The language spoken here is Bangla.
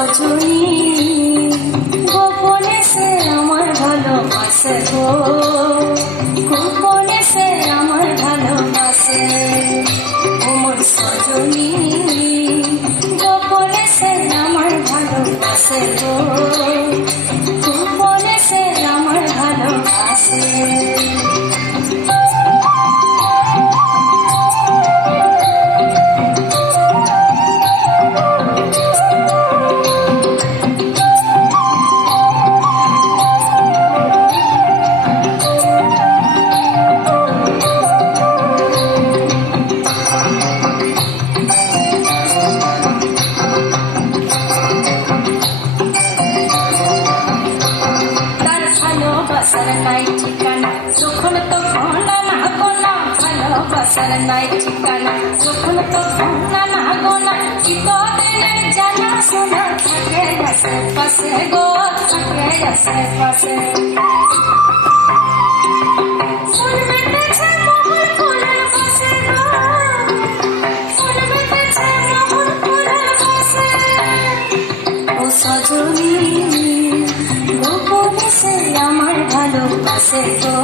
সজনী গোপনে সে আমার ভালোবাসে গো, গোপনে সে আমার ভালোবাসে। আমার সজনী গোপনে সে আমার ভালোবাসে গো, গোপনে সে আমার ভালোবাসে। ভালোবাসার নাই ঠিকানা, যখন তখন না গোনা, ভালোবাসার নাই ঠিকানা, যখন তখন না গোনা। চিরদিনের জানা শোনা থাকে আশেপাশে গো, থাকে আশেপাশে। ফুল মেটেছে মোহর ফুলের বাসে গো, ফুল মেটেছে মোহর ফুলের বাসে। ও সজনী গোপনে সে আমার ভালোবাসে গো,